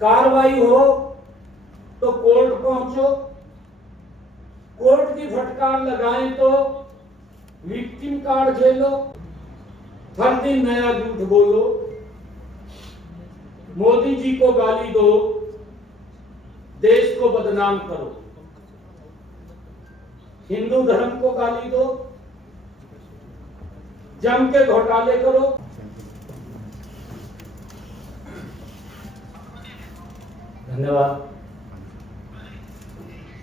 कार्रवाई हो तो कोर्ट पहुंचो, कोर्ट की फटकार लगाएं तो विक्टिम कार्ड झेलो, हर दिन नया झूठ बोलो, मोदी जी को गाली दो, देश को बदनाम करो, हिंदू धर्म को गाली दो, जम के घोटाले करो। धन्यवाद।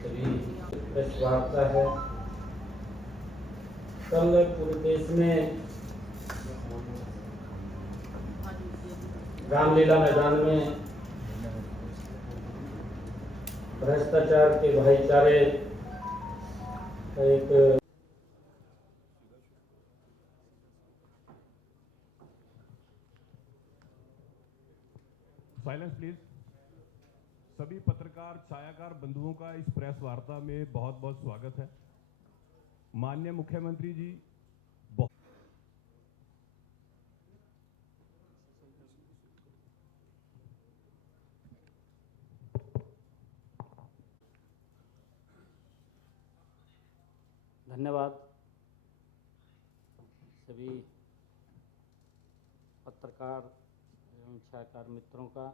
सभी प्रेस वार्ता है। कल पूरे देश में रामलीला मैदान में भ्रष्टाचार के भाईचारे का एक साइलेंस प्लीज। सभी पत्रकार छायाकार बंधुओं का इस प्रेस वार्ता में बहुत बहुत स्वागत है। माननीय मुख्यमंत्री जी धन्यवाद। सभी पत्रकार एवं छायाकार मित्रों का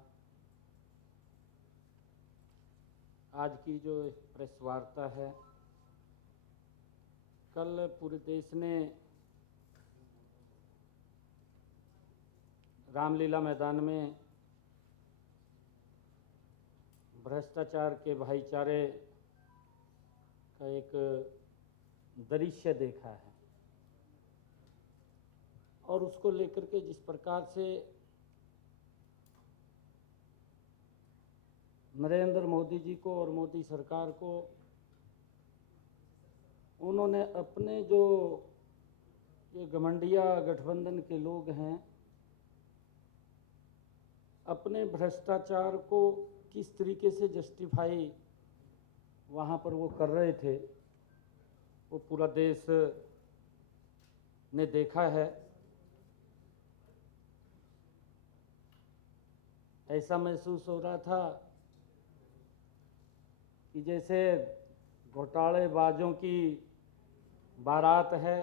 आज की जो प्रेस वार्ता है, कल पूरे देश ने रामलीला मैदान में भ्रष्टाचार के भाईचारे का एक दृश्य देखा है और उसको लेकर के जिस प्रकार से नरेंद्र मोदी जी को और मोदी सरकार को उन्होंने अपने जो ये घमंडिया गठबंधन के लोग हैं, अपने भ्रष्टाचार को किस तरीके से जस्टिफाई वहाँ पर वो कर रहे थे, वो पूरा देश ने देखा है। ऐसा महसूस हो रहा था कि जैसे घोटालेबाजों की बारात है,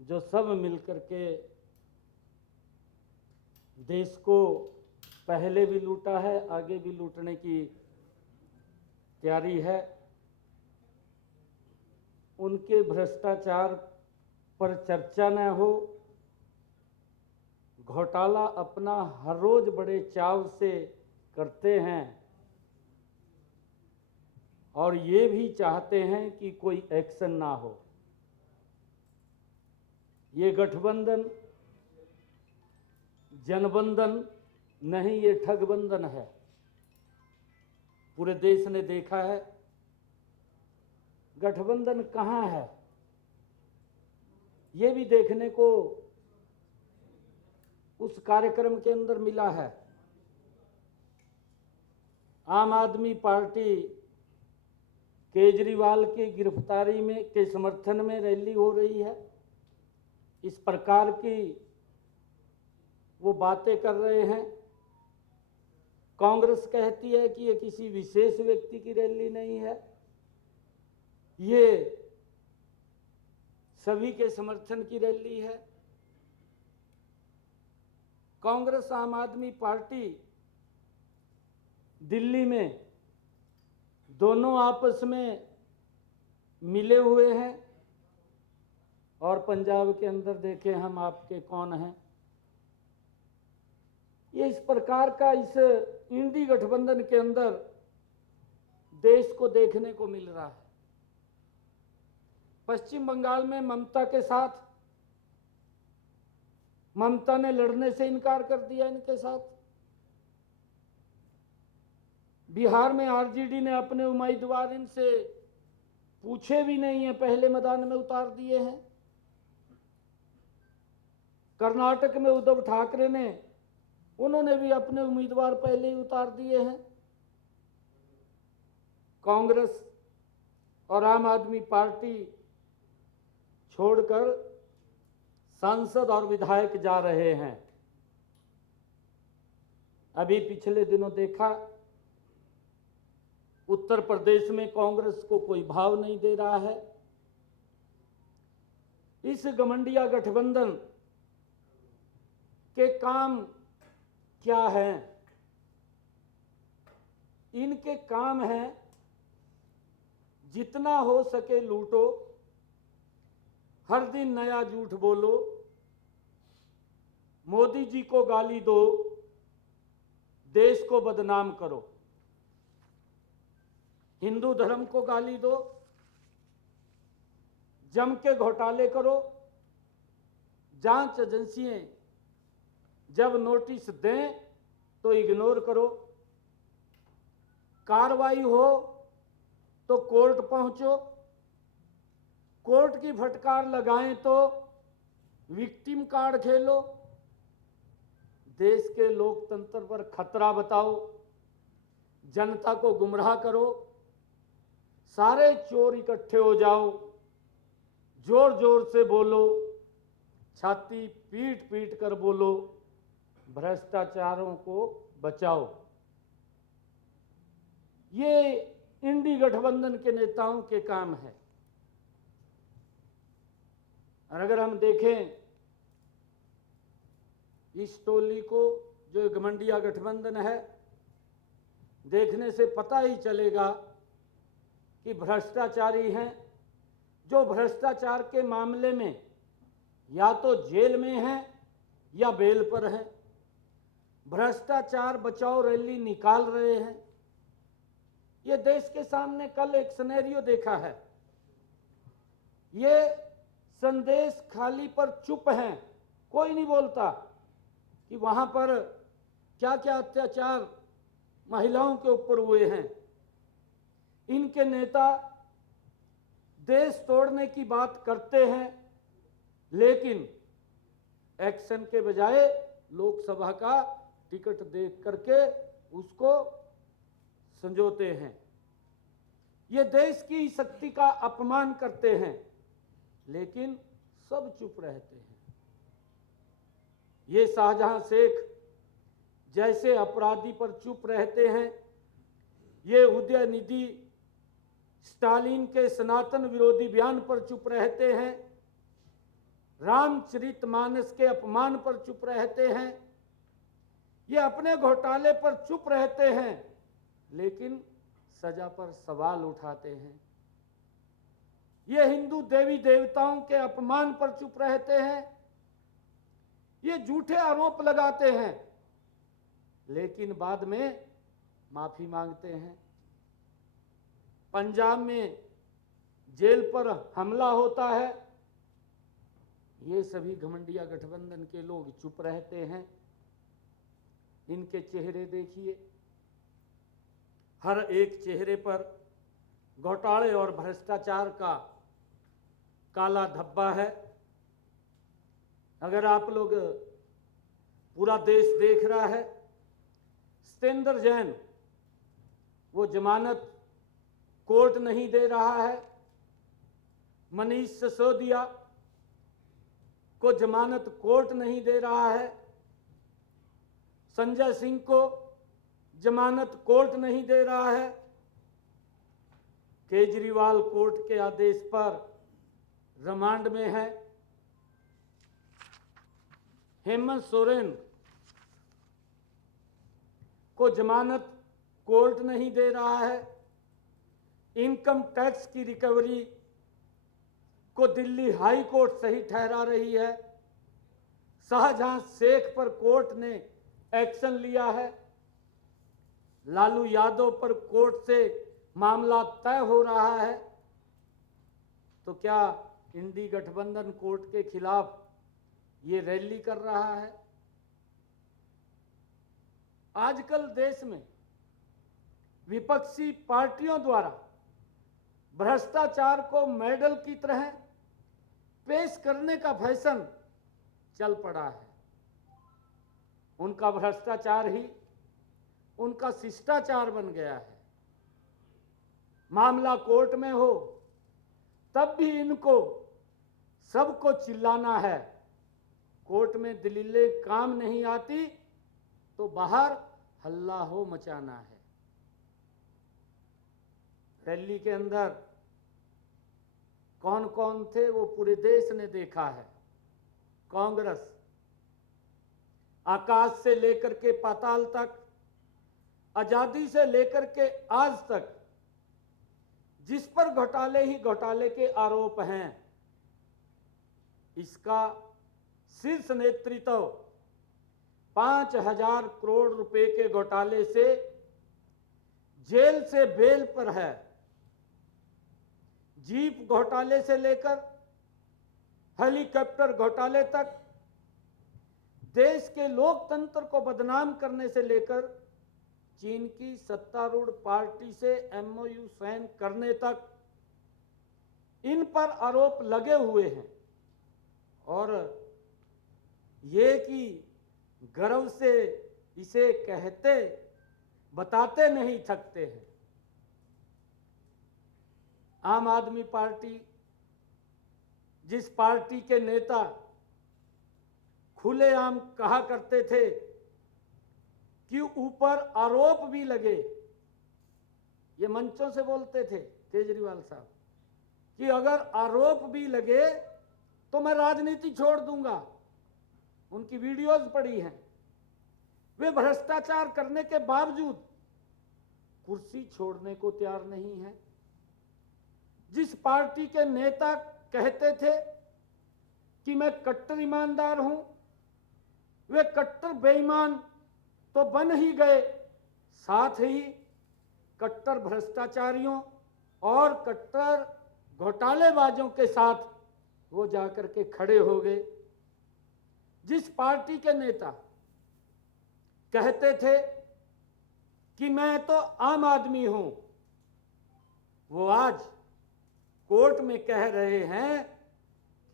जो सब मिलकर के देश को पहले भी लूटा है, आगे भी लूटने की तैयारी है। उनके भ्रष्टाचार पर चर्चा न हो, घोटाला अपना हर रोज बड़े चाव से करते हैं और ये भी चाहते हैं कि कोई एक्शन ना हो। ये गठबंधन जनबंधन नहीं, ये ठगबंधन है। पूरे देश ने देखा है गठबंधन कहाँ है, ये भी देखने को उस कार्यक्रम के अंदर मिला है। आम आदमी पार्टी केजरीवाल की गिरफ्तारी में के समर्थन में रैली हो रही है, इस प्रकार की वो बातें कर रहे हैं। कांग्रेस कहती है कि ये किसी विशेष व्यक्ति की रैली नहीं है, ये सभी के समर्थन की रैली है। कांग्रेस आम आदमी पार्टी दिल्ली में दोनों आपस में मिले हुए हैं और पंजाब के अंदर देखें हम आपके कौन हैं। ये इस प्रकार का इस इंडी गठबंधन के अंदर देश को देखने को मिल रहा है। पश्चिम बंगाल में ममता के साथ, ममता ने लड़ने से इनकार कर दिया इनके साथ। बिहार में आरजेडी ने अपने उम्मीदवार इनसे पूछे भी नहीं है, पहले मैदान में उतार दिए हैं। कर्नाटक में उद्धव ठाकरे ने, उन्होंने भी अपने उम्मीदवार पहले ही उतार दिए हैं। कांग्रेस और आम आदमी पार्टी छोड़कर सांसद और विधायक जा रहे हैं। अभी पिछले दिनों देखा, उत्तर प्रदेश में कांग्रेस को कोई भाव नहीं दे रहा है। इस घमंडिया गठबंधन के काम क्या हैं? इनके काम हैं जितना हो सके लूटो, हर दिन नया झूठ बोलो, मोदी जी को गाली दो, देश को बदनाम करो, हिंदू धर्म को गाली दो, जम के घोटाले करो, जांच एजेंसियां जब नोटिस दें तो इग्नोर करो, कार्रवाई हो तो कोर्ट पहुंचो, कोर्ट की फटकार लगाएं तो विक्टिम कार्ड खेलो, देश के लोकतंत्र पर खतरा बताओ, जनता को गुमराह करो, सारे चोर इकट्ठे हो जाओ, जोर जोर से बोलो, छाती पीट पीट कर बोलो, भ्रष्टाचारों को बचाओ। ये इंडी गठबंधन के नेताओं के काम है। और अगर हम देखें इस टोली को, जो घमंडिया गठबंधन है, देखने से पता ही चलेगा कि भ्रष्टाचारी हैं, जो भ्रष्टाचार के मामले में या तो जेल में हैं या बेल पर हैं, भ्रष्टाचार बचाओ रैली निकाल रहे हैं। ये देश के सामने कल एक सिनेरियो देखा है। ये संदेश खाली पर चुप हैं, कोई नहीं बोलता कि वहां पर क्या क्या अत्याचार महिलाओं के ऊपर हुए हैं। इनके नेता देश तोड़ने की बात करते हैं, लेकिन एक्शन के बजाय लोकसभा का टिकट देख करके उसको संजोते हैं। ये देश की शक्ति का अपमान करते हैं, लेकिन सब चुप रहते हैं। ये शाहजहां शेख जैसे अपराधी पर चुप रहते हैं, ये उदयनिधि स्टालिन के सनातन विरोधी बयान पर चुप रहते हैं, रामचरितमानस के अपमान पर चुप रहते हैं, ये अपने घोटाले पर चुप रहते हैं, लेकिन सजा पर सवाल उठाते हैं। ये हिंदू देवी देवताओं के अपमान पर चुप रहते हैं, ये झूठे आरोप लगाते हैं, लेकिन बाद में माफी मांगते हैं। पंजाब में जेल पर हमला होता है, ये सभी घमंडिया गठबंधन के लोग चुप रहते हैं। इनके चेहरे देखिए, हर एक चेहरे पर घोटाले और भ्रष्टाचार का काला धब्बा है। अगर आप लोग, पूरा देश देख रहा है, सत्येंद्र जैन वो जमानत कोर्ट नहीं दे रहा है, मनीष सिसोदिया को जमानत कोर्ट नहीं दे रहा है, संजय सिंह को जमानत कोर्ट नहीं दे रहा है, केजरीवाल कोर्ट के आदेश पर रिमांड में है, हेमंत सोरेन को जमानत कोर्ट नहीं दे रहा है, इनकम टैक्स की रिकवरी को दिल्ली हाई कोर्ट सही ठहरा रही है, शाहजहां शेख पर कोर्ट ने एक्शन लिया है, लालू यादव पर कोर्ट से मामला तय हो रहा है, तो क्या इंडी गठबंधन कोर्ट के खिलाफ ये रैली कर रहा है? आजकल देश में विपक्षी पार्टियों द्वारा भ्रष्टाचार को मेडल की तरह पेश करने का फैशन चल पड़ा है। उनका भ्रष्टाचार ही उनका शिष्टाचार बन गया है। मामला कोर्ट में हो तब भी इनको सबको चिल्लाना है। कोर्ट में दलीलें काम नहीं आती तो बाहर हल्ला हो मचाना है। रैली के अंदर कौन कौन थे वो पूरे देश ने देखा है। कांग्रेस आकाश से लेकर के पाताल तक, आजादी से लेकर के आज तक जिस पर घोटाले ही घोटाले के आरोप हैं, इसका शीर्ष नेतृत्व 5,000 करोड़ रुपए के घोटाले से जेल से बेल पर है। जीप घोटाले से लेकर हेलीकॉप्टर घोटाले तक, देश के लोकतंत्र को बदनाम करने से लेकर चीन की सत्तारूढ़ पार्टी से एमओयू साइन करने तक इन पर आरोप लगे हुए हैं। और ये कि गर्व से इसे कहते बताते नहीं थकते हैं। आम आदमी पार्टी, जिस पार्टी के नेता खुलेआम कहा करते थे कि ऊपर आरोप भी लगे, ये मंचों से बोलते थे केजरीवाल साहब कि अगर आरोप भी लगे तो मैं राजनीति छोड़ दूंगा। उनकी वीडियोज पड़ी हैं। वे भ्रष्टाचार करने के बावजूद कुर्सी छोड़ने को तैयार नहीं है। जिस पार्टी के नेता कहते थे कि मैं कट्टर ईमानदार हूं, वे कट्टर बेईमान तो बन ही गए, साथ ही कट्टर भ्रष्टाचारियों और कट्टर घोटालेबाजों के साथ वो जाकर के खड़े हो गए। जिस पार्टी के नेता कहते थे कि मैं तो आम आदमी हूं, वो आज कोर्ट में कह रहे हैं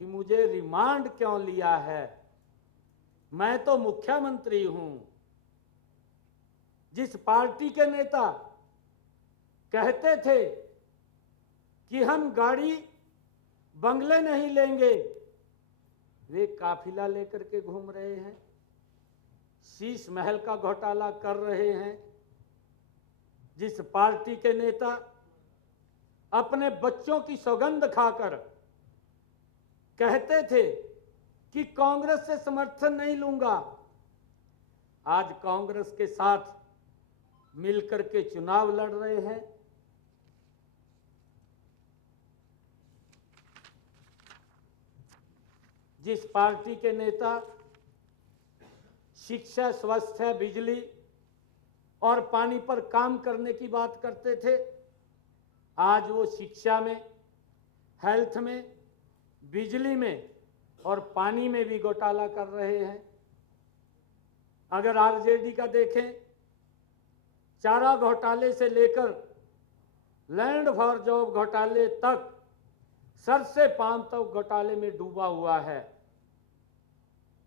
कि मुझे रिमांड क्यों लिया है, मैं तो मुख्यमंत्री हूं। जिस पार्टी के नेता कहते थे कि हम गाड़ी बंगले नहीं लेंगे, वे काफिला लेकर के घूम रहे हैं, शीश महल का घोटाला कर रहे हैं। जिस पार्टी के नेता अपने बच्चों की सौगंध खाकर कहते थे कि कांग्रेस से समर्थन नहीं लूंगा, आज कांग्रेस के साथ मिलकर के चुनाव लड़ रहे हैं। जिस पार्टी के नेता शिक्षा, स्वास्थ्य, बिजली और पानी पर काम करने की बात करते थे, आज वो शिक्षा में, हेल्थ में, बिजली में और पानी में भी घोटाला कर रहे हैं। अगर आरजेडी का देखें, चारा घोटाले से लेकर लैंड फॉर जॉब घोटाले तक सर से पांव तक घोटाले में डूबा हुआ है।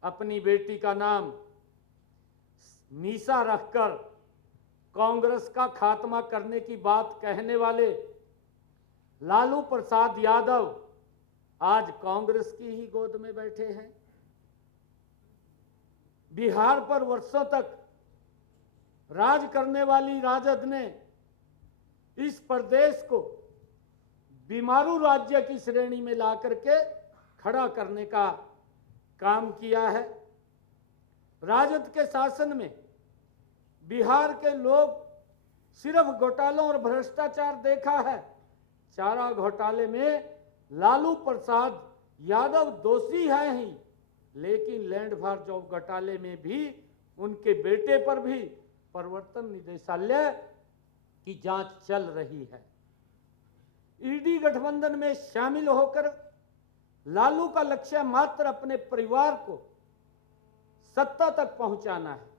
अपनी बेटी का नाम मीसा रखकर कांग्रेस का खात्मा करने की बात कहने वाले लालू प्रसाद यादव आज कांग्रेस की ही गोद में बैठे हैं। बिहार पर वर्षों तक राज करने वाली राजद ने इस प्रदेश को बीमारू राज्य की श्रेणी में ला करके खड़ा करने का काम किया है। राजद के शासन में बिहार के लोग सिर्फ घोटालों और भ्रष्टाचार देखा है। चारा घोटाले में लालू प्रसाद यादव दोषी है ही, लेकिन लैंड फॉर जॉब घोटाले में भी उनके बेटे पर भी प्रवर्तन निदेशालय की जांच चल रही है। ईडी गठबंधन में शामिल होकर लालू का लक्ष्य मात्र अपने परिवार को सत्ता तक पहुंचाना है।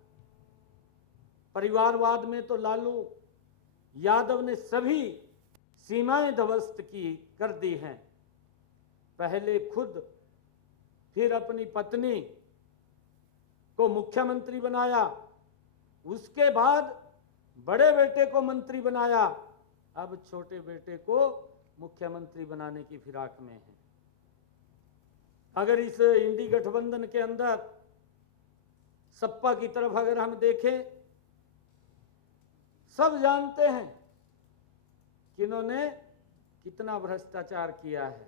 परिवारवाद में तो लालू यादव ने सभी सीमाएं ध्वस्त कर दी हैं। पहले खुद, फिर अपनी पत्नी को मुख्यमंत्री बनाया, उसके बाद बड़े बेटे को मंत्री बनाया, अब छोटे बेटे को मुख्यमंत्री बनाने की फिराक में है। अगर इस इंडी गठबंधन के अंदर सपा की तरफ अगर हम देखें सब जानते हैं कि इन्होंने कितना भ्रष्टाचार किया है।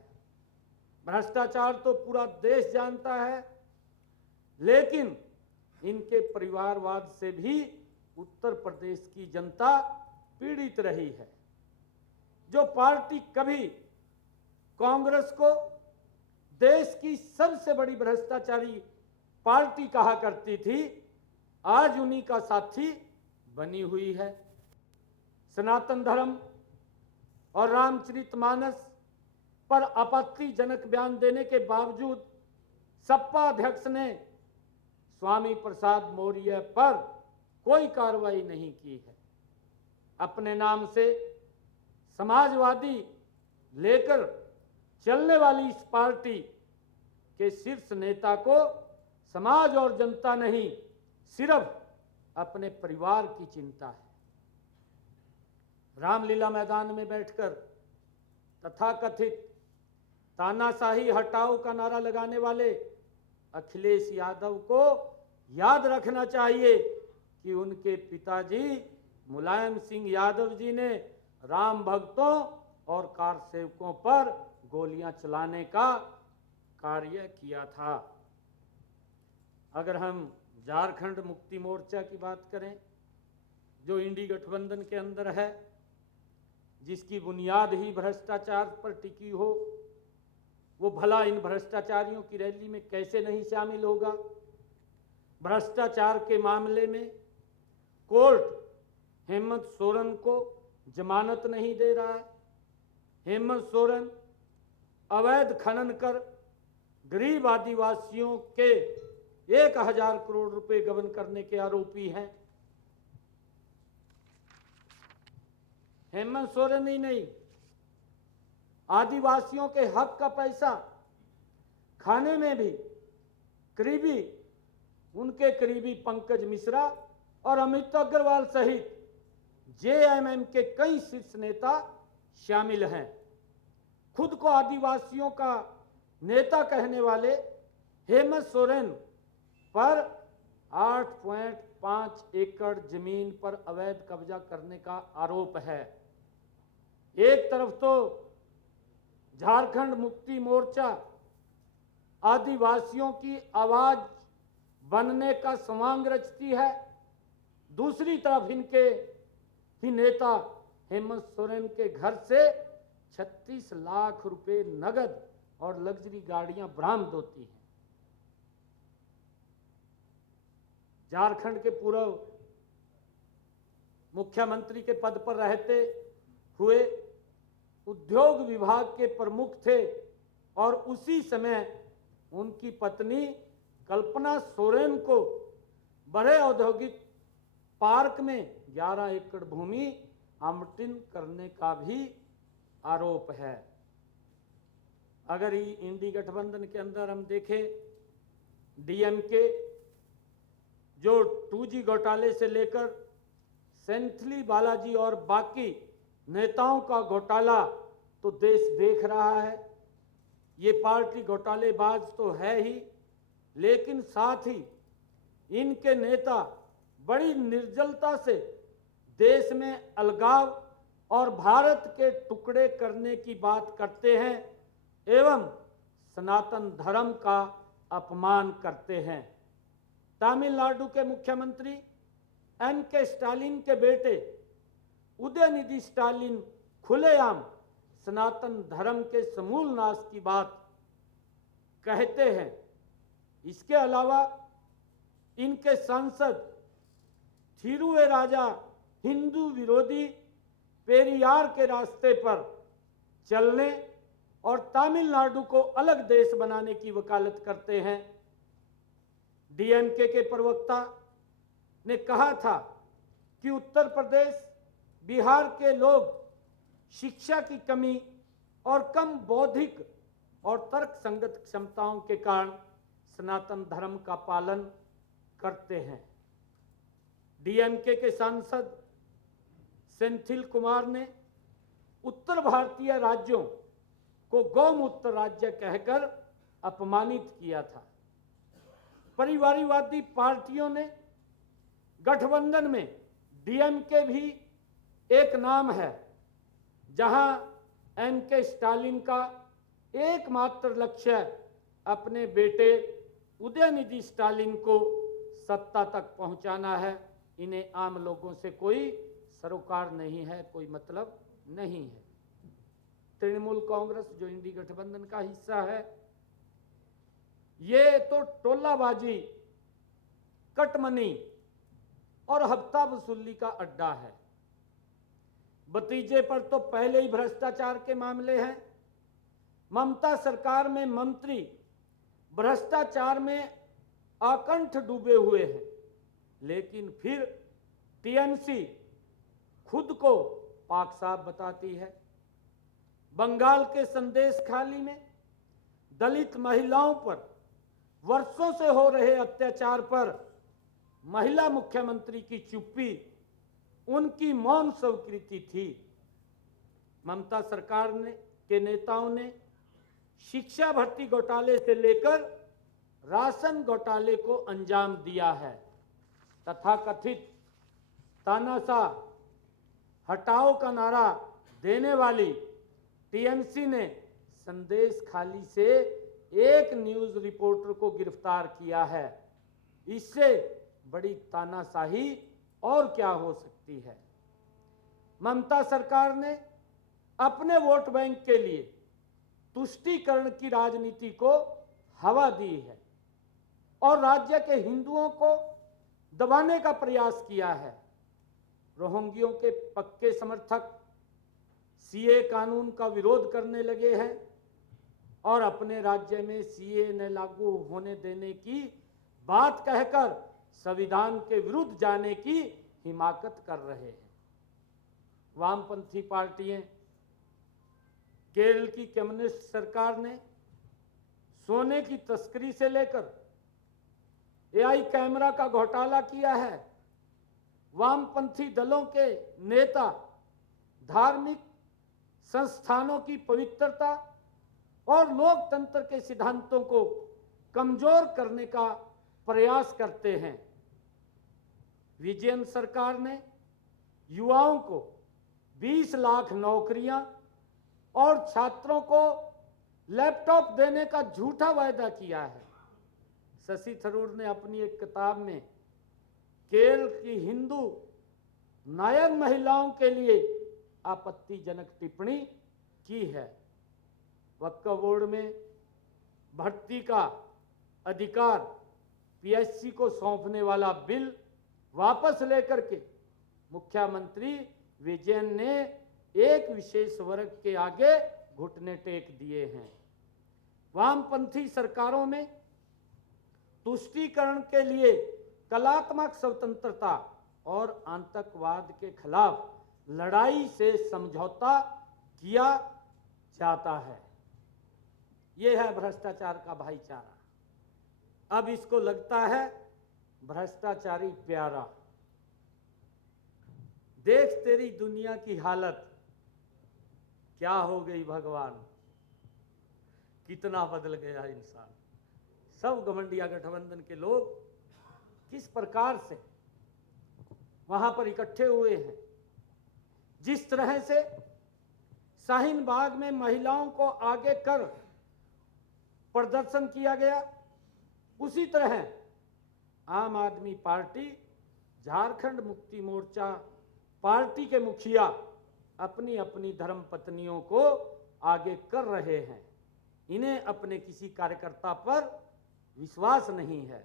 भ्रष्टाचार तो पूरा देश जानता है, लेकिन इनके परिवारवाद से भी उत्तर प्रदेश की जनता पीड़ित रही है। जो पार्टी कभी कांग्रेस को देश की सबसे बड़ी भ्रष्टाचारी पार्टी कहा करती थी, आज उन्हीं का साथी बनी हुई है। सनातन धर्म और रामचरितमानस पर आपत्तिजनक बयान देने के बावजूद सपा अध्यक्ष ने स्वामी प्रसाद मौर्य पर कोई कार्रवाई नहीं की है। अपने नाम से समाजवादी लेकर चलने वाली इस पार्टी के शीर्ष नेता को समाज और जनता नहीं, सिर्फ अपने परिवार की चिंता है। रामलीला मैदान में बैठकर तथाकथित तानाशाही हटाओ का नारा लगाने वाले अखिलेश यादव को याद रखना चाहिए कि उनके पिताजी मुलायम सिंह यादव जी ने राम भक्तों और कार सेवकों पर गोलियां चलाने का कार्य किया था। अगर हम झारखंड मुक्ति मोर्चा की बात करें, जो इंडी गठबंधन के अंदर है, जिसकी बुनियाद ही भ्रष्टाचार पर टिकी हो, वो भला इन भ्रष्टाचारियों की रैली में कैसे नहीं शामिल होगा। भ्रष्टाचार के मामले में कोर्ट हेमंत सोरेन को जमानत नहीं दे रहा है। हेमंत सोरेन अवैध खनन कर गरीब आदिवासियों के 1000 करोड़ रुपए गबन करने के आरोपी हैं। हेमंत सोरेन ही नहीं, आदिवासियों के हक का पैसा खाने में भी उनके करीबी पंकज मिश्रा और अमित अग्रवाल सहित जेएमएम के कई शीर्ष नेता शामिल हैं। खुद को आदिवासियों का नेता कहने वाले हेमंत सोरेन पर 8.5 एकड़ जमीन पर अवैध कब्जा करने का आरोप है। एक तरफ तो झारखंड मुक्ति मोर्चा आदिवासियों की आवाज बनने का समांग रचती है, दूसरी तरफ इनके ही नेता हेमंत सोरेन के घर से 36 लाख रुपए नगद और लग्जरी गाड़ियां बरामद होती हैं। झारखंड के पूर्व मुख्यमंत्री के पद पर रहते हुए उद्योग विभाग के प्रमुख थे और उसी समय उनकी पत्नी कल्पना सोरेन को बड़े औद्योगिक पार्क में 11 एकड़ भूमि आवंटन करने का भी आरोप है। अगर इंडी गठबंधन के अंदर हम देखें, डीएमके जो 2G घोटाले से लेकर सेंथली बालाजी और बाकी नेताओं का घोटाला तो देश देख रहा है। ये पार्टी घोटालेबाज तो है ही, लेकिन साथ ही इनके नेता बड़ी निर्जलता से देश में अलगाव और भारत के टुकड़े करने की बात करते हैं एवं सनातन धर्म का अपमान करते हैं। तमिलनाडु के मुख्यमंत्री एम.के. स्टालिन के बेटे उदयनिधि स्टालिन खुलेआम सनातन धर्म के समूल नाश की बात कहते हैं। इसके अलावा इनके सांसद थिरुवेराजा हिंदू विरोधी पेरियार के रास्ते पर चलने और तमिलनाडु को अलग देश बनाने की वकालत करते हैं। डीएमके के प्रवक्ता ने कहा था कि उत्तर प्रदेश, बिहार के लोग शिक्षा की कमी और कम बौद्धिक और तर्क संगत क्षमताओं के कारण सनातन धर्म का पालन करते हैं। डीएमके के सांसद सेंथिल कुमार ने उत्तर भारतीय राज्यों को गौमूत्र राज्य कहकर अपमानित किया था। परिवारवादी पार्टियों ने गठबंधन में डीएमके भी एक नाम है जहां एम.के. स्टालिन का एकमात्र लक्ष्य अपने बेटे उदयनिधि स्टालिन को सत्ता तक पहुंचाना है। इन्हें आम लोगों से कोई सरोकार नहीं है, कोई मतलब नहीं है। तृणमूल कांग्रेस जो इंडी गठबंधन का हिस्सा है, ये तो टोलाबाजी, कटमनी और हफ्ता वसूली का अड्डा है। भतीजे पर तो पहले ही भ्रष्टाचार के मामले हैं। ममता सरकार में मंत्री भ्रष्टाचार में आकंठ डूबे हुए हैं, लेकिन फिर टीएमसी खुद को पाक साफ बताती है। बंगाल के संदेश खाली में दलित महिलाओं पर वर्षों से हो रहे अत्याचार पर महिला मुख्यमंत्री की चुप्पी उनकी मौन स्वीकृति थी। ममता सरकार के नेताओं ने शिक्षा भर्ती घोटाले से लेकर राशन घोटाले को अंजाम दिया है। तथाकथित तानाशाह हटाओ का नारा देने वाली टीएमसी ने संदेश खाली से एक न्यूज रिपोर्टर को गिरफ्तार किया है। इससे बड़ी तानाशाही और क्या हो सकती है। ममता सरकार ने अपने वोट बैंक के लिए तुष्टीकरण की राजनीति को हवा दी है और राज्य के हिंदुओं को दबाने का प्रयास किया है। रोहिंग्यों के पक्के समर्थक सीए कानून का विरोध करने लगे हैं और अपने राज्य में सीए न लागू होने देने की बात कहकर संविधान के विरुद्ध जाने की हिमाकत कर रहे हैं। वामपंथी पार्टियां, केरल की कम्युनिस्ट सरकार ने सोने की तस्करी से लेकर एआई कैमरा का घोटाला किया है। वामपंथी दलों के नेता धार्मिक संस्थानों की पवित्रता और लोकतंत्र के सिद्धांतों को कमजोर करने का प्रयास करते हैं। विजयन सरकार ने युवाओं को 20 लाख नौकरियां और छात्रों को लैपटॉप देने का झूठा वायदा किया है। शशि थरूर ने अपनी एक किताब में केरल की हिंदू नायर महिलाओं के लिए आपत्तिजनक टिप्पणी की है। वक्फ बोर्ड में भर्ती का अधिकार पीएससी को सौंपने वाला बिल वापस लेकर के मुख्यमंत्री विजयन ने एक विशेष वर्ग के आगे घुटने टेक दिए हैं। वामपंथी सरकारों में तुष्टीकरण के लिए कलात्मक स्वतंत्रता और आतंकवाद के खिलाफ लड़ाई से समझौता किया जाता है। यह है भ्रष्टाचार का भाईचारा। अब इसको लगता है भ्रष्टाचारी प्यारा। देख तेरी दुनिया की हालत क्या हो गई भगवान, कितना बदल गया इंसान। सब घमंडिया गठबंधन के लोग किस प्रकार से वहां पर इकट्ठे हुए हैं। जिस तरह से शाहीन बाग में महिलाओं को आगे कर प्रदर्शन किया गया, उसी तरह आम आदमी पार्टी, झारखंड मुक्ति मोर्चा पार्टी के मुखिया अपनी अपनी धर्म पत्नियों को आगे कर रहे हैं। इन्हें अपने किसी कार्यकर्ता पर विश्वास नहीं है।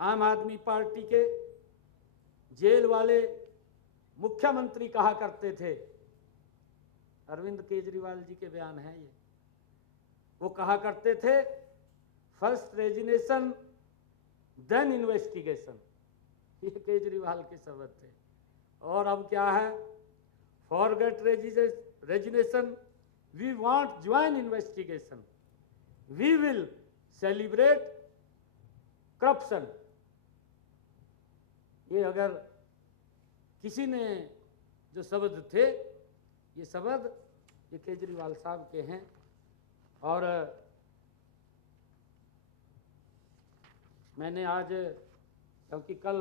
आम आदमी पार्टी के जेल वाले मुख्यमंत्री कहा करते थे, अरविंद केजरीवाल जी के बयान है ये, वो कहा करते थे फर्स्ट रेजिग्नेशन देन इन्वेस्टिगेशन। ये केजरीवाल के शब्द थे। और अब क्या है, forget resignation, we want join investigation, we will celebrate corruption. ये अगर किसी ने जो शब्द थे, ये शब्द ये केजरीवाल साहब के हैं। और मैंने आज, क्योंकि कल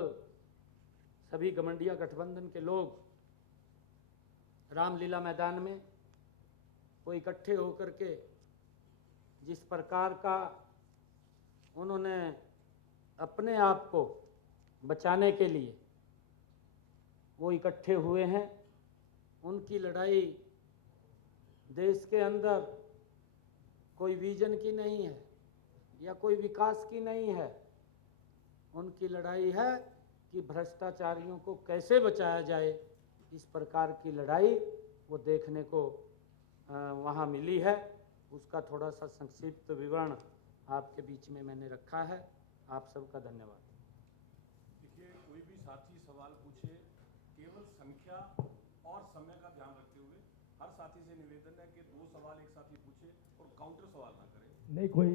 सभी घमंडिया गठबंधन के लोग रामलीला मैदान में वो इकट्ठे होकर के जिस प्रकार का उन्होंने अपने आप को बचाने के लिए वो इकट्ठे हुए हैं, उनकी लड़ाई देश के अंदर कोई विजन की नहीं है या कोई विकास की नहीं है। उनकी लड़ाई है कि भ्रष्टाचारियों को कैसे बचाया जाए। इस प्रकार की लड़ाई वो देखने को वहाँ मिली है। उसका थोड़ा सा संक्षिप्त विवरण आपके बीच में मैंने रखा है। आप सबका धन्यवाद। देखिए, कोई भी साथी सवाल पूछे, केवल संख्या और समय का ध्यान रखते हुए हर साथी से निवेदन है कि 2 सवाल एक साथी पूछे और काउंटर सवाल ना करे। नहीं, कोई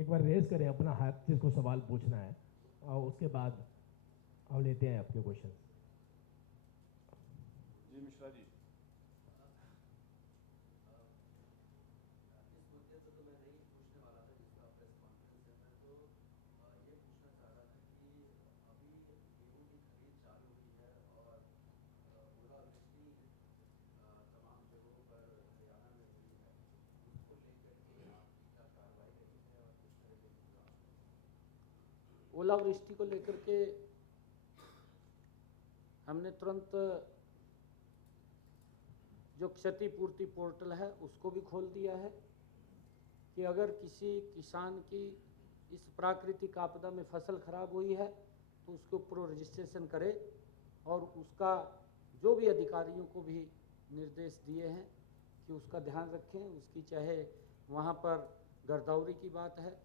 एक बार रेज करे अपना हाथ जिसको सवाल पूछना है, और उसके बाद हम लेते हैं आपके क्वेश्चन। जी मिश्रा जी। ओलावृष्टि को लेकर के हमने तुरंत जो क्षतिपूर्ति पोर्टल है उसको भी खोल दिया है कि अगर किसी किसान की इस प्राकृतिक आपदा में फसल खराब हुई है तो उसके ऊपर रजिस्ट्रेशन करे, और उसका जो भी अधिकारियों को भी निर्देश दिए हैं कि उसका ध्यान रखें। उसकी चाहे वहाँ पर गिरदावरी की बात है,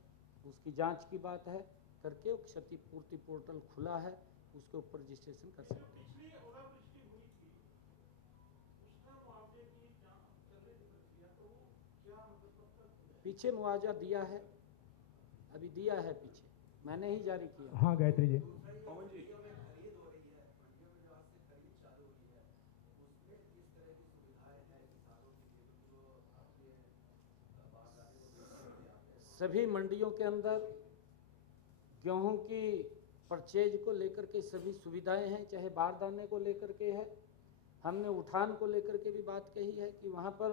उसकी जांच की बात है करके वो क्षतिपूर्ति पोर्टल खुला है, उसके ऊपर रजिस्ट्रेशन कर सकते हैं। पीछे मुआवजा दिया है, अभी दिया है, पीछे मैंने ही जारी किया। हाँ गायत्री जी। पवन जी। सभी मंडियों के अंदर गेहूं की परचेज को लेकर के सभी सुविधाएं हैं, चाहे बारदाने को लेकर के है। हमने उठान को लेकर के भी बात कही है कि वहाँ पर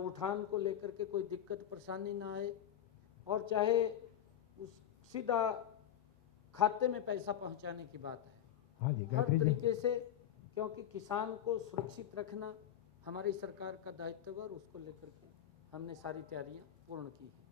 उठान को लेकर के कोई दिक्कत परेशानी ना आए, और चाहे उस सीधा खाते में पैसा पहुँचाने की बात है। हाँ जी हर गायत्री जी। तरीके से, क्योंकि किसान को सुरक्षित रखना हमारी सरकार का दायित्व है, और उसको लेकर के हमने सारी तैयारियां पूर्ण की हैं।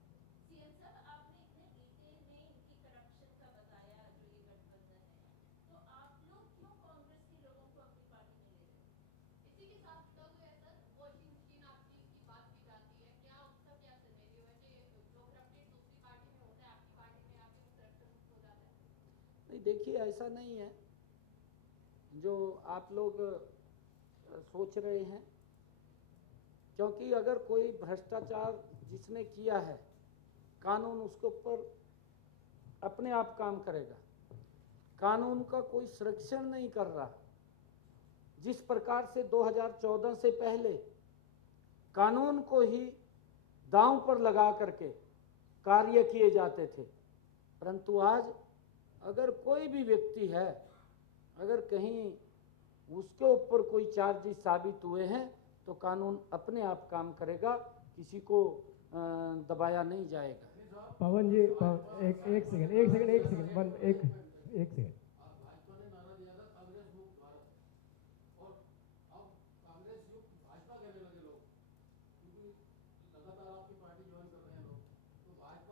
नहीं, देखिए ऐसा नहीं है जो आप लोग सोच रहे हैं, क्योंकि अगर कोई भ्रष्टाचार जिसने किया है, कानून उसके ऊपर अपने आप काम करेगा। कानून का कोई संरक्षण नहीं कर रहा। जिस प्रकार से 2014 से पहले कानून को ही दांव पर लगा करके कार्य किए जाते थे, परंतु आज अगर कोई भी व्यक्ति है, अगर कहीं उसके ऊपर कोई चार्जेस साबित हुए हैं तो कानून अपने आप काम करेगा, किसी को दबाया नहीं जाएगा। पवन जी, एक सेकंड।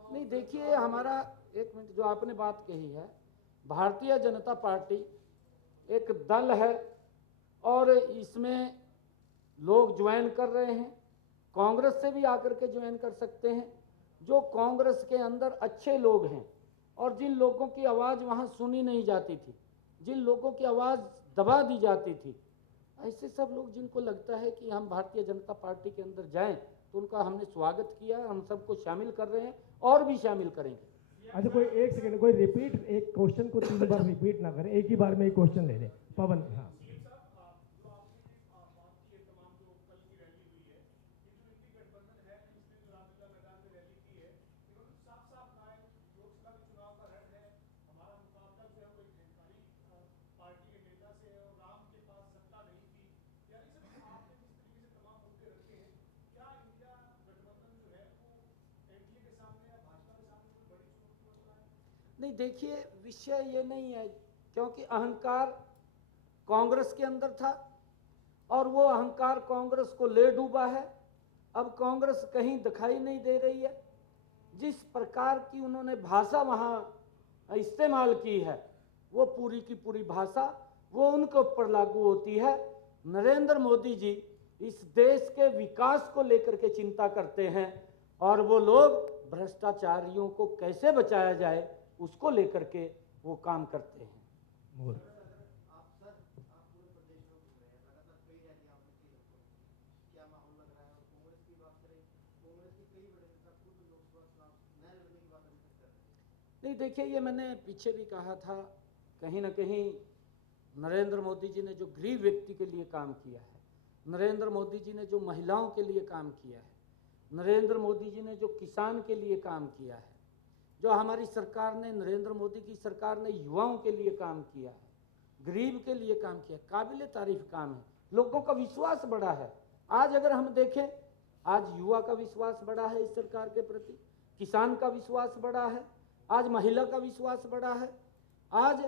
नहीं, देखिए हमारा, एक मिनट, जो आपने बात कही है, भारतीय जनता पार्टी एक दल है और इसमें लोग ज्वाइन कर रहे हैं। कांग्रेस से भी आकर के ज्वाइन कर सकते हैं। जो कांग्रेस के अंदर अच्छे लोग हैं और जिन लोगों की आवाज़ वहाँ सुनी नहीं जाती थी, जिन लोगों की आवाज़ दबा दी जाती थी, ऐसे सब लोग जिनको लगता है कि हम भारतीय जनता पार्टी के अंदर जाएं, तो उनका हमने स्वागत किया। हम सबको शामिल कर रहे हैं और भी शामिल करेंगे। अच्छा, कोई एक सेकंड, कोई रिपीट, एक क्वेश्चन को 3 बार रिपीट ना करें, एक ही बार में एक क्वेश्चन ले लें। पवन। हाँ, नहीं देखिए, विषय ये नहीं है, क्योंकि अहंकार कांग्रेस के अंदर था और वो अहंकार कांग्रेस को ले डूबा है। अब कांग्रेस कहीं दिखाई नहीं दे रही है। जिस प्रकार की उन्होंने भाषा वहाँ इस्तेमाल की है, वो पूरी की पूरी भाषा वो उनके ऊपर लागू होती है। नरेंद्र मोदी जी इस देश के विकास को लेकर के चिंता करते हैं और वो लोग भ्रष्टाचारियों को कैसे बचाया जाए उसको लेकर के वो काम करते हैं। मोर नहीं देखिए, ये मैंने पीछे भी कहा था, कहीं ना कहीं नरेंद्र मोदी जी ने जो गरीब व्यक्ति के लिए काम किया है, नरेंद्र मोदी जी ने जो महिलाओं के लिए काम किया है, नरेंद्र मोदी जी ने जो किसान के लिए काम किया है, जो हमारी सरकार ने, नरेंद्र मोदी की सरकार ने युवाओं के लिए काम किया है, गरीब के लिए काम किया, काबिल तारीफ काम है। लोगों का विश्वास बढ़ा है। आज अगर हम देखें, आज युवा का विश्वास बढ़ा है इस सरकार के प्रति, किसान का विश्वास बढ़ा है, आज महिला का विश्वास बढ़ा है, आज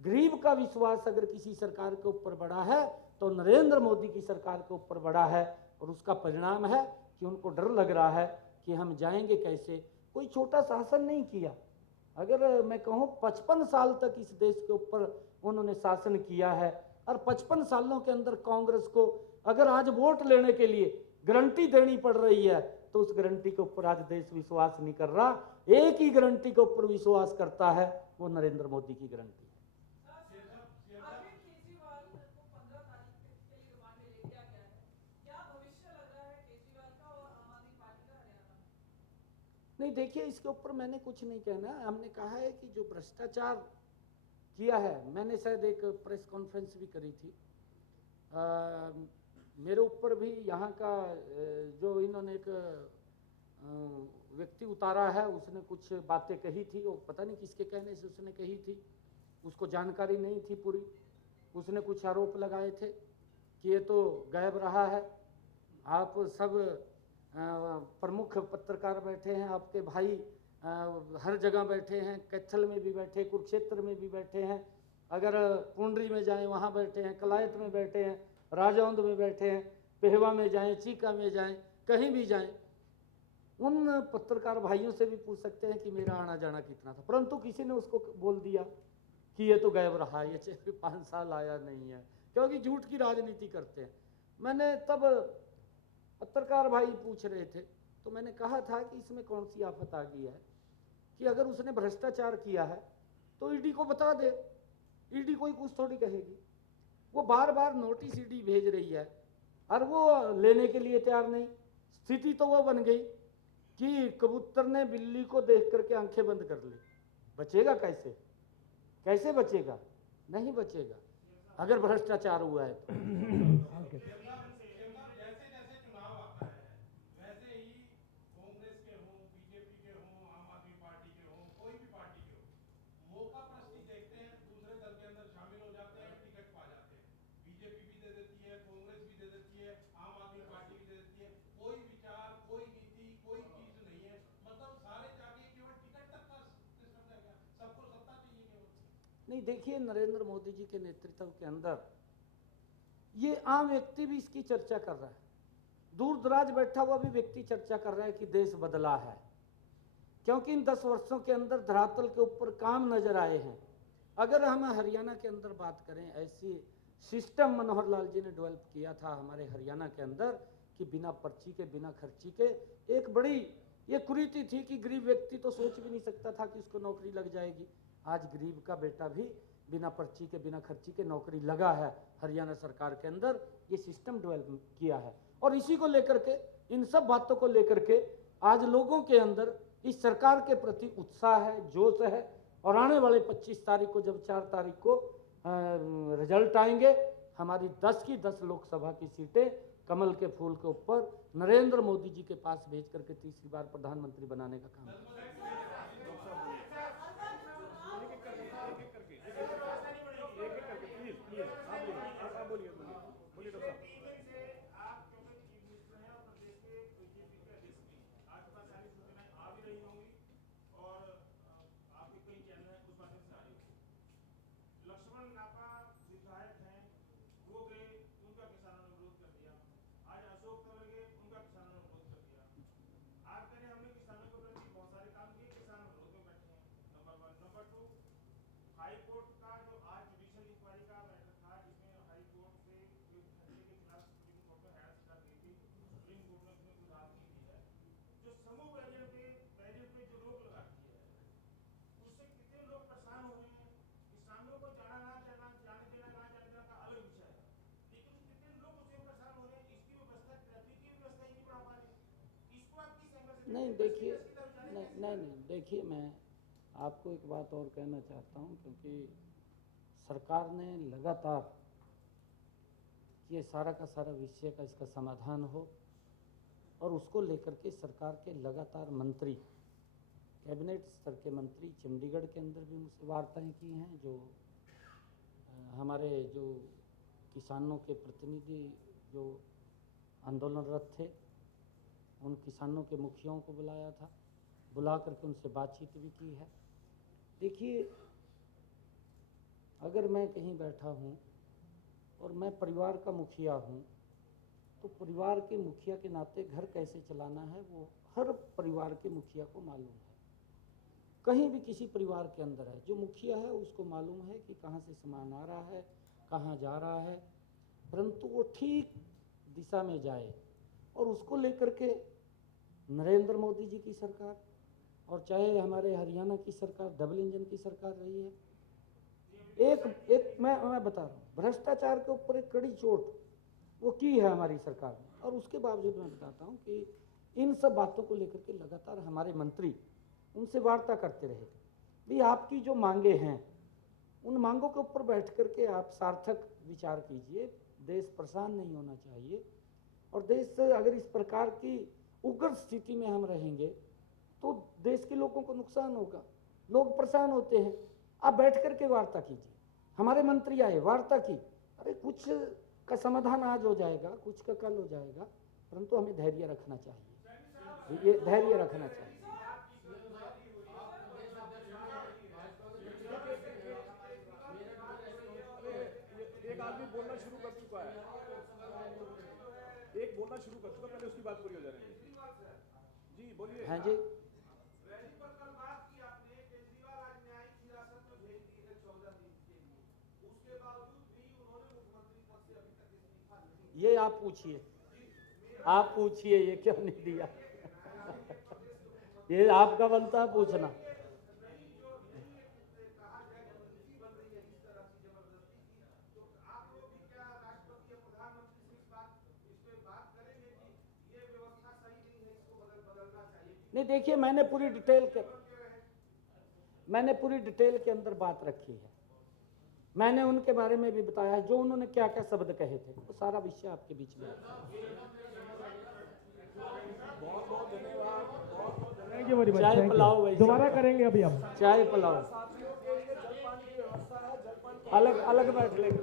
गरीब का विश्वास अगर किसी सरकार के ऊपर बढ़ा है तो नरेंद्र मोदी की सरकार के ऊपर बढ़ा है। और उसका परिणाम है कि उनको डर लग रहा है कि हम जाएंगे कैसे। कोई छोटा शासन नहीं किया। अगर मैं कहूँ 55 साल तक इस देश के ऊपर उन्होंने शासन किया है और 55 सालों के अंदर कांग्रेस को अगर आज वोट लेने के लिए गारंटी देनी पड़ रही है तो उस गारंटी के ऊपर आज देश विश्वास नहीं कर रहा। एक ही गारंटी के ऊपर विश्वास करता है, वो नरेंद्र मोदी की गारंटी है। नहीं देखिए, इसके ऊपर मैंने कुछ नहीं कहना। हमने कहा है कि जो भ्रष्टाचार किया है, मैंने शायद एक प्रेस कॉन्फ्रेंस भी करी थी, मेरे ऊपर भी यहाँ का जो इन्होंने एक व्यक्ति उतारा है, उसने कुछ बातें कही थी, वो पता नहीं किसके कहने से उसने कही थी, उसको जानकारी नहीं थी पूरी। उसने कुछ आरोप लगाए थे कि ये तो गायब रहा है। आप सब प्रमुख पत्रकार बैठे हैं, आपके भाई हर जगह बैठे हैं, कैथल में भी बैठे, कुरुक्षेत्र में भी बैठे हैं, अगर पुंडरी में जाएं वहाँ बैठे हैं, कलायत में बैठे हैं, राजौंद में बैठे हैं, पेहवा में जाएं, चीका में जाएं, कहीं भी जाएं। उन पत्रकार भाइयों से भी पूछ सकते हैं कि मेरा आना जाना कितना था, परंतु किसी ने उसको बोल दिया कि ये तो गायब रहा है, ये 5 साल आया नहीं है, क्योंकि झूठ की राजनीति करते हैं। मैंने तब पत्रकार भाई पूछ रहे थे तो मैंने कहा था कि इसमें कौन सी आफत आ गई है कि अगर उसने भ्रष्टाचार किया है तो ईडी को बता दे, ईडी कोई कुछ थोड़ी कहेगी। वो बार बार नोटिस ईडी भेज रही है और वो लेने के लिए तैयार नहीं। स्थिति तो वो बन गई कि कबूतर ने बिल्ली को देख करके आंखें बंद कर ली। बचेगा कैसे? कैसे बचेगा? नहीं बचेगा अगर भ्रष्टाचार हुआ है तो। नहीं देखिए, नरेंद्र मोदी जी के नेतृत्व के अंदर ये आम व्यक्ति भी इसकी चर्चा कर रहा है, दूर दराज बैठा हुआ भी व्यक्ति चर्चा कर रहा है कि देश बदला है, क्योंकि इन 10 वर्षों के अंदर धरातल के ऊपर काम नजर आए हैं। अगर हम हरियाणा के अंदर बात करें, ऐसी सिस्टम मनोहर लाल जी ने डेवलप किया था हमारे हरियाणा के अंदर कि बिना पर्ची के, बिना खर्ची के, एक बड़ी ये कुरीति थी कि गरीब व्यक्ति तो सोच भी नहीं सकता था कि उसको नौकरी लग जाएगी। आज गरीब का बेटा भी बिना पर्ची के, बिना खर्ची के नौकरी लगा है। हरियाणा सरकार के अंदर ये सिस्टम डेवलप किया है और इसी को लेकर के, इन सब बातों को लेकर के आज लोगों के अंदर इस सरकार के प्रति उत्साह है, जोश है। और आने वाले 25 तारीख को, जब 4 तारीख को रिजल्ट आएंगे, हमारी 10 की 10 लोकसभा की सीटें कमल के फूल के ऊपर नरेंद्र मोदी जी के पास भेज करके तीसरी बार प्रधानमंत्री बनाने का काम है। नहीं देखिए, नहीं देखिए, मैं आपको एक बात और कहना चाहता हूँ, क्योंकि सरकार ने लगातार ये सारा का सारा विषय का इसका समाधान हो, और उसको लेकर के सरकार के लगातार मंत्री, कैबिनेट स्तर के मंत्री चंडीगढ़ के अंदर भी मुझसे वार्ताएं की हैं, जो हमारे जो किसानों के प्रतिनिधि जो आंदोलनरत थे, उन किसानों के मुखियाओं को बुलाया था, बुला करके उनसे बातचीत भी की है। देखिए, अगर मैं कहीं बैठा हूँ और मैं परिवार का मुखिया हूँ, तो परिवार के मुखिया के नाते घर कैसे चलाना है वो हर परिवार के मुखिया को मालूम है। कहीं भी किसी परिवार के अंदर है, जो मुखिया है उसको मालूम है कि कहाँ से सामान आ रहा है, कहाँ जा रहा है, परंतु वो ठीक दिशा में जाए। और उसको लेकर के नरेंद्र मोदी जी की सरकार, और चाहे हमारे हरियाणा की सरकार डबल इंजन की सरकार रही है, एक मैं बता रहा हूँ, भ्रष्टाचार के ऊपर एक कड़ी चोट वो की है हमारी सरकार ने। और उसके बावजूद मैं बताता हूँ कि इन सब बातों को लेकर के लगातार हमारे मंत्री उनसे वार्ता करते रहे। भी आपकी जो मांगे हैं, उन मांगों के ऊपर बैठ करके आप सार्थक विचार कीजिए। देश परेशान नहीं होना चाहिए, और देश अगर इस प्रकार की उग्र स्थिति में हम रहेंगे तो देश के लोगों को नुकसान होगा, लोग परेशान होते हैं। आप बैठ करके वार्ता कीजिए। हमारे मंत्री आए, वार्ता की, अरे कुछ का समाधान आज हो जाएगा, कुछ का कल हो जाएगा, परंतु हमें धैर्य रखना चाहिए, ये धैर्य रखना चाहिए। एक आदमी बोलना शुरू कर चुका है, एक बोलना शुरू कर चुका, पहले उसकी बात पूरी हो जाने दीजिए। जी बोलिए। हाँ जी, ये आप पूछिए ये क्यों नहीं दिया। ये आपका बनता है पूछना। नहीं देखिए, मैंने पूरी डिटेल के अंदर बात रखी है। मैंने उनके बारे में भी बताया है, जो उन्होंने क्या क्या शब्द कहे थे, वो सारा विषय आपके बीच में। बहुत बहुत धन्यवाद, बहुत बहुत धन्यवाद। Thank you very much. चाय पिलाओ वैसे। दोबारा करेंगे अभी हम। चाय पिलाओ, साथियों के लिए जलपान की व्यवस्था है, जलपान अलग अलग बैठ लेंगे।